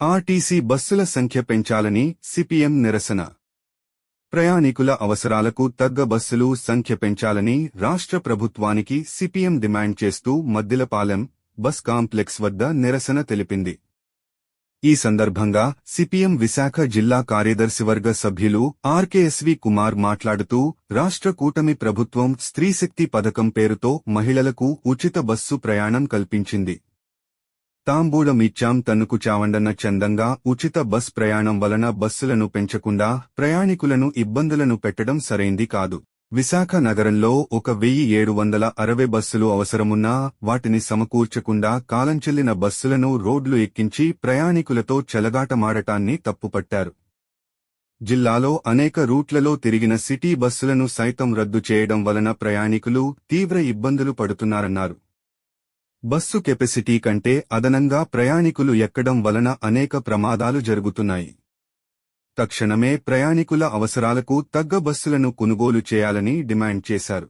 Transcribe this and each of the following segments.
RTC బస్సుల సంఖ్య పెంచాలని సిపిఎం నిరసన. ప్రయాణికుల అవసరాలకు తగ్గ బస్సులు సంఖ్య పెంచాలని రాష్ట్ర ప్రభుత్వానికి సిపిఎం డిమాండ్ చేస్తూ మద్దిలపాలెం బస్ కాంప్లెక్స్ వద్ద నిరసన తెలిపింది. ఈ సందర్భంగా సిపిఎం విశాఖ జిల్లా కార్యదర్శివర్గ సభ్యులు ఆర్కేఎస్వి కుమార్ మాట్లాడుతూ రాష్ట్ర కూటమి ప్రభుత్వం స్త్రీశక్తి పథకం పేరుతో మహిళలకు ఉచిత బస్సు ప్రయాణం కల్పించింది. తాంబూలమిచ్చాం తన్నుకు చావండన్న చందంగా ఉచిత బస్ ప్రయాణం వలన బస్సులను పెంచకుండా ప్రయాణికులను ఇబ్బందులను పెట్టడం సరైంది కాదు. విశాఖ నగరంలో ఒక వెయ్యి ఏడు వందల అరవై బస్సులు అవసరమున్నా వాటిని సమకూర్చకుండా కాలంచెల్లిన బస్సులను రోడ్లు ఎక్కించి ప్రయాణికులతో చెలగాటమాడటాన్ని తప్పుపట్టారు. జిల్లాలో అనేక రూట్లలో తిరిగిన సిటీ బస్సులను సైతం రద్దు చేయడం వలన ప్రయాణికులు తీవ్ర ఇబ్బందులు పడుతున్నారన్నారు. బస్సు కెపెసిటీ కంటే అదనంగా ప్రయాణికులు ఎక్కడం వలన అనేక ప్రమాదాలు జరుగుతున్నాయి. తక్షణమే ప్రయాణికుల అవసరాలకు తగ్గ బస్సులను కొనుగోలు చేయాలని డిమాండ్ చేశారు.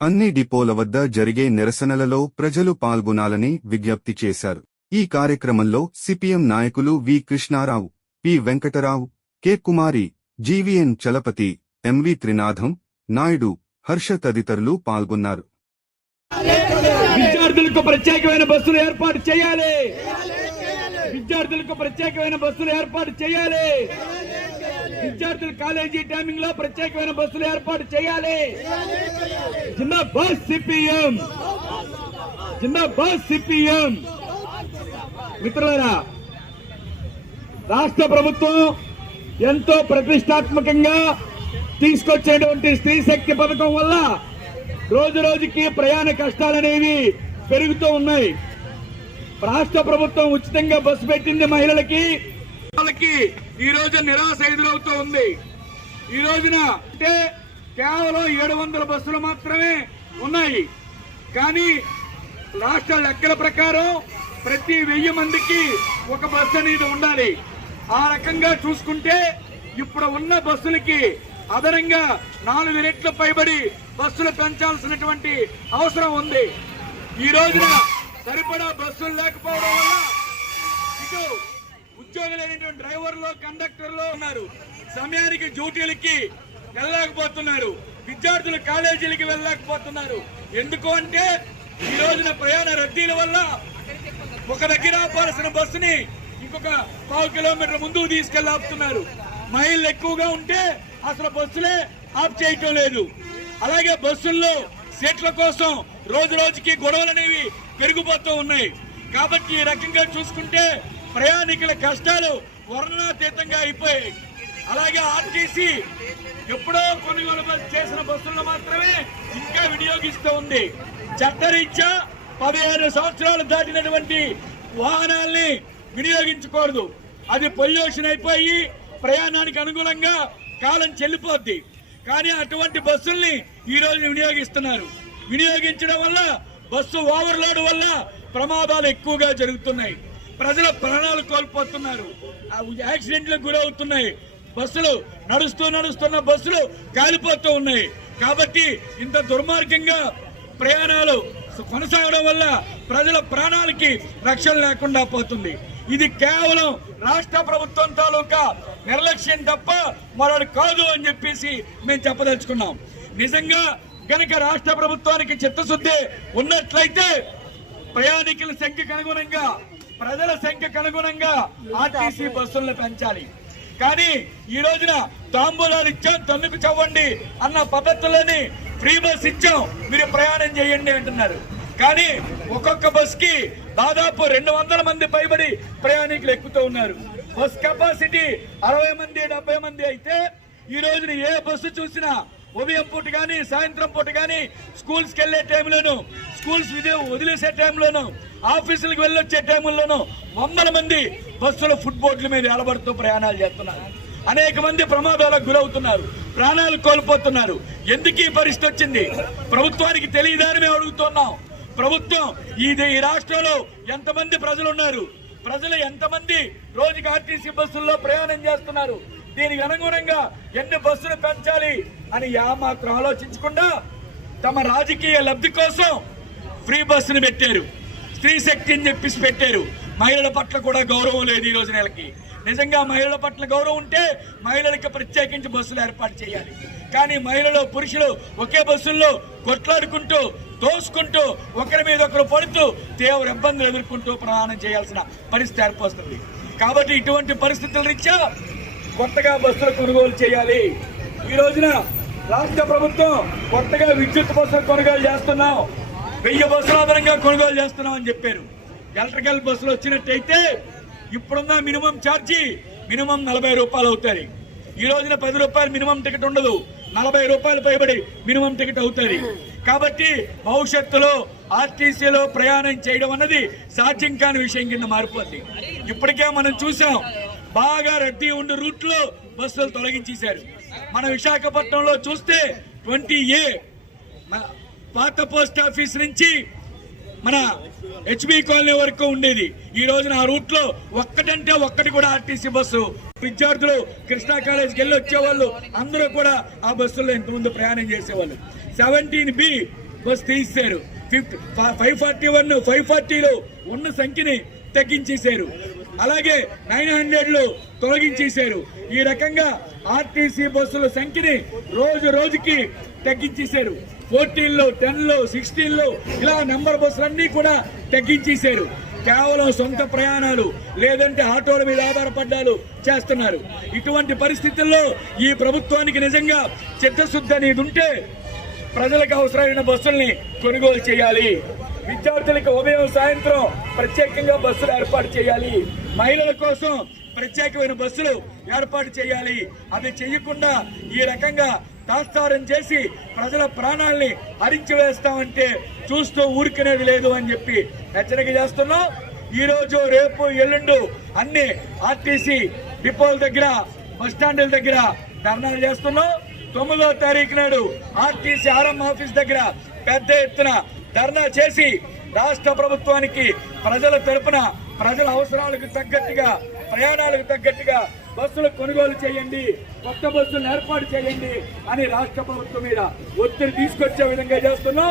అన్ని డిపోల వద్ద జరిగే నిరసనలలో ప్రజలు పాల్గొనాలని విజ్ఞప్తి చేశారు. ఈ కార్యక్రమంలో సిపిఎం నాయకులు V Krishnarao P Venkatarao K Kumari GVN Chalapathi MV Trinatham Naidu Harsha తదితరులు పాల్గొన్నారు. విద్యార్థులకు ప్రత్యేకమైన బస్సులు ఏర్పాటు చేయాలి. విద్యార్థులకు ప్రత్యేకమైన బస్సులు ఏర్పాటు చేయాలి. విద్యార్థులు కాలేజీ టైమింగ్లో ప్రత్యేకమైన బస్సులు ఏర్పాటు చేయాలి. చిన్న బస్ సిపిఎం. చిన్న బస్ సిపిఎం. మిత్రులారా రాష్ట్ర ప్రభుత్వం ఎంతో ప్రతిష్టాత్మకంగా తీసుకొచ్చేటువంటి స్త్రీ శక్తి పథకం వల్ల రోజు రోజుకి ప్రయాణ కష్టాలనేవి పెరుగుతూ ఉన్నాయి. రాష్ట్ర ప్రభుత్వం ఉచితంగా బస్సు పెట్టింది మహిళలకి. వాళ్ళకి ఈ రోజు నిరాశ ఎదురవుతూ ఉంది. ఈ రోజున అంటే కేవలం ఏడు వందల బస్సులు మాత్రమే ఉన్నాయి. కానీ రాష్ట్ర లెక్కల ప్రకారం ప్రతి వెయ్యి మందికి ఒక బస్సు అనేది ఉండాలి. ఆ రకంగా చూసుకుంటే ఇప్పుడు ఉన్న బస్సులకి అదనంగా నాలుగు రెట్లు పైబడి బస్సులు పెంచాల్సినటువంటి అవసరం ఉంది. ఈ రోజున సరిపడా బస్సులు లేకపోవడం వల్ల ఇటు ఉద్యోగులైనటువంటి డ్రైవర్లు కండక్టర్లు ఉన్నారు. సమయానికి డ్యూటీలకి వెళ్ళలేకపోతున్నారు. విద్యార్థులు కాలేజీలకి వెళ్ళలేకపోతున్నారు. ఎందుకు అంటే ఈ రోజున ప్రయాణ రద్దీల వల్ల ఒక దగ్గర ఆపాల్సిన బస్సుని ఇంకొక పావు కిలోమీటర్ ముందుకు తీసుకెళ్ళి ఆపుతున్నారు మైళ్ళు ఎక్కువగా ఉంటే అసలు బస్సులే ఆఫ్ చేయటం లేదు. అలాగే బస్సుల్లో సీట్ల కోసం రోజు రోజుకి గొడవలు అనేవి పెరిగిపోతూ ఉన్నాయి. కాబట్టి ఈ రకంగా చూసుకుంటే ప్రయాణికుల కష్టాలు వర్ణనాతీతంగా అయిపోయాయి. అలాగే ఆర్టీసీ ఎప్పుడో కొనుగోలు చేసిన బస్సులను మాత్రమే ఇంకా వినియోగిస్తూ ఉంది. చట్టరీత్యా పదిహేను సంవత్సరాలు దాటినటువంటి వాహనాల్ని వినియోగించకూడదు. అది పొల్యూషన్ అయిపోయి ప్రయాణానికి అనుగుణంగా కాలం చెల్లిపోద్ది. కానీ అటువంటి బస్సుల్ని ఈ రోజు వినియోగిస్తున్నారు. వినియోగించడం వల్ల బస్సు ఓవర్లోడ్ వల్ల ప్రమాదాలు ఎక్కువగా జరుగుతున్నాయి. ప్రజల ప్రాణాలు కోల్పోతున్నారు. ఆ యాక్సిడెంట్లకు గురవుతున్నాయి. బస్సులు నడుస్తూ నడుస్తున్న బస్సులు కాలిపోతూ ఉన్నాయి. కాబట్టి ఇంత దుర్మార్గంగా ప్రయాణాలు కొనసాగడం వల్ల ప్రజల ప్రాణాలకి రక్షణ లేకుండా పోతుంది. ఇది కేవలం రాష్ట్ర ప్రభుత్వం తాలూకా నిర్లక్ష్యం తప్ప మరొకటి కాదు అని చెప్పేసి మేము చెప్పదలుచుకున్నాం. నిజంగా కనుక రాష్ట్ర ప్రభుత్వానికి చిత్తశుద్ధి ఉన్నట్లయితే ప్రయాణికుల సంఖ్యకు అనుగుణంగా ప్రజల సంఖ్యకు అనుగుణంగా ఆర్టీసీ బస్సులను పెంచాలి. కానీ ఈ రోజున తాంబూలాలు ఇచ్చాం తన్నుకు చవ్వండి అన్న పద్ధతులని ఫ్రీ బస్ ఇచ్చాం మీరు ప్రయాణం చేయండి అంటున్నారు. కానీ ఒక్కొక్క బస్కి దాదాపు రెండు వందల మంది పైబడి ప్రయాణికులు ఎక్కుతూ ఉన్నారు. బస్ కెపాసిటీ అరవై మంది డెబ్బై మంది అయితే ఈ రోజున ఏ బస్సు చూసినా ఉదయం పూట కానీ సాయంత్రం పూట కానీ స్కూల్స్కి వెళ్ళే టైంలోను స్కూల్స్ వదిలేసే టైంలోను ఆఫీసులకు వెళ్ళొచ్చే టైంలోను వందల మంది బస్సుల ఫుట్ బోర్డుల మీద ఎలబడుతూ ప్రయాణాలు చేస్తున్నారు. అనేక మంది ప్రమాదాలకు గురవుతున్నారు ప్రాణాలు కోల్పోతున్నారు. ఎందుకు ఈ పరిస్థితి వచ్చింది? ప్రభుత్వానికి తెలియదని మేము అడుగుతున్నాం. ప్రభుత్వం ఇది ఈ రాష్ట్రంలో ఎంతమంది ప్రజలు ఉన్నారు ప్రజలు ఎంతమంది రోజుకి ఆర్టీసీ బస్సుల్లో ప్రయాణం చేస్తున్నారు? దీనికి అనుగుణంగా ఎన్ని బస్సులు పెంచాలి అని మాత్రం ఆలోచించకుండా తమ రాజకీయ లబ్ధి కోసం ఫ్రీ బస్సును పెట్టారు. స్త్రీ శక్తి అని చెప్పేసి పెట్టారు. మహిళల పట్ల కూడా గౌరవం లేదు ఈ రోజు నెలకి. నిజంగా మహిళల పట్ల గౌరవం ఉంటే మహిళలకి ప్రత్యేకించి బస్సులు ఏర్పాటు చేయాలి. కానీ మహిళలు పురుషులు ఒకే బస్సుల్లో కొట్లాడుకుంటూ తోసుకుంటూ ఒకరి మీద ఒకరు పడుతూ తీవ్ర ఇబ్బందులు ఎదుర్కొంటూ ప్రయాణం చేయాల్సిన పరిస్థితి ఏర్పడుతుంది. కాబట్టి ఇటువంటి పరిస్థితుల రీత్యా కొత్తగా బస్సులు కొనుగోలు చేయాలి. ఈ రోజున రాష్ట్ర ప్రభుత్వం కొత్తగా విద్యుత్ బస్సులు కొనుగోలు చేస్తున్నాం. వెయ్యి బస్సుల ఆధారంగా కొనుగోలు చేస్తున్నాం అని చెప్పారు. ఎలక్ట్రికల్ బస్సులు వచ్చినట్టయితే ఇప్పుడున్న మినిమం ఛార్జీ మినిమం నలభై రూపాయలు అవుతాయి. ఈ రోజున పది రూపాయలు మినిమం టికెట్ ఉండదు. నలభై రూపాయలు పైబడి మినిమం టికెట్ అవుతుంది కాబట్టి భవిష్యత్తులో ఆర్టీసీలో ప్రయాణం చేయడం అన్నది సాధ్యం కాని విషయం కింద మారిపోద్ది. ఇప్పటికే మనం చూసాం బాగా రద్దీ ఉండే రూట్లో బస్సులు తొలగించేశారు. మన విశాఖపట్నంలో చూస్తే ట్వంటీ ఏ పాత పోస్ట్ ఆఫీస్ నుంచి మన హెచ్బి కాలనీ వరకు ఉండేది. ఈ రోజున ఆ రూట్లో ఒక్కటంటే ఒక్కటి కూడా ఆర్టీసీ బస్సు. విద్యార్థులు కృష్ణా కాలేజ్కి వెళ్ళి వచ్చేవాళ్ళు అందరూ కూడా ఆ బస్సుల్లో ఇంతకుముందు ప్రయాణం చేసేవాళ్ళు. సెవెంటీన్ బి బస్ తీశారు fifth five forty one five ఫార్టీలో ఉన్న సంఖ్యని తగ్గించేశారు. అలాగే నైన్ హండ్రెడ్లో తొలగించేశారు. ఈ రకంగా ఆర్టీసీ బస్సుల సంఖ్యని రోజు రోజుకి తగ్గించేశారు. ఫోర్టీన్లో టెన్లో సిక్స్టీన్లో ఇలా నెంబర్ బస్సులన్నీ కూడా తగ్గించేశారు. కేవలం సొంత ప్రయాణాలు లేదంటే ఆటోల మీద ఆధారపడ్డాలు చేస్తున్నారు. ఇటువంటి పరిస్థితుల్లో ఈ ప్రభుత్వానికి నిజంగా చిత్తశుద్ధి అనేది ఉంటే ప్రజలకు అవసరమైన బస్సుల్ని కొనుగోలు చేయాలి. విద్యార్థులకు ఉదయం సాయంత్రం ప్రత్యేకంగా బస్సులు ఏర్పాటు చేయాలి. మహిళల కోసం ప్రత్యేకమైన బస్సులు ఏర్పాటు చేయాలి. అది చేయకుండా ఈ రకంగా తాత్సారం చేసి ప్రజల ప్రాణాల్ని హరించి వేస్తామంటే చూస్తూ ఊరికనేది లేదు అని చెప్పి హెచ్చరిక చేస్తున్నాం. ఈరోజు రేపు ఎల్లుండు అన్ని ఆర్టీసీ డిపోల దగ్గర బస్ స్టాండ్ల దగ్గర ధర్నాలు చేస్తున్నాం. తొమ్మిదో తారీఖు నాడు ఆర్టీసీ ఆర్ఎం ఆఫీస్ దగ్గర పెద్ద ఎత్తున ధర్నా చేసి రాష్ట్ర ప్రభుత్వానికి ప్రజల తరపున ప్రజల అవసరాలకు తగ్గట్టుగా ప్రయాణాలకు తగ్గట్టుగా బస్సులు కొనుగోలు చేయండి కొత్త బస్సులు ఏర్పాటు చేయండి అని రాష్ట్ర ప్రభుత్వం మీద ఒత్తిడి తీసుకొచ్చే విధంగా చేస్తున్నాం.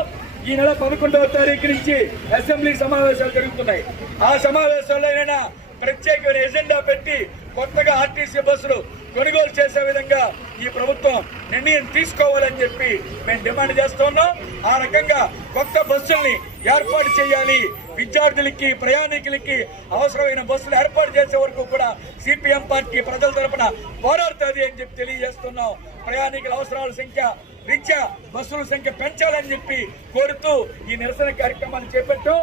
ఈ నెల పదకొండవ తారీఖు నుంచి అసెంబ్లీ సమావేశాలు జరుగుతున్నాయి. ఆ సమావేశాల్లో ప్రత్యేకమైన ఎజెండా పెట్టి కొత్తగా ఆర్టీసీ బస్సులు కొనుగోలు చేసే విధంగా ఈ ప్రభుత్వం నిర్ణయం తీసుకోవాలని చెప్పి మేము డిమాండ్ చేస్తున్నాం ఆ రకంగా కొత్త బస్సుల్ని ఏర్పాటు చేయాలి. విద్యార్థులకి ప్రయాణికులకి అవసరమైన బస్సులు ఏర్పాటు చేసే వరకు కూడా సిపిఎం పార్టీ ప్రజల తరపున పోరాడుతుంది అని చెప్పి తెలియజేస్తున్నాం. ప్రయాణికుల అవసరాల సంఖ్య రీత్యా బస్సుల సంఖ్య పెంచాలని చెప్పి కోరుతూ ఈ నిరసన కార్యక్రమాన్ని చేపట్టాం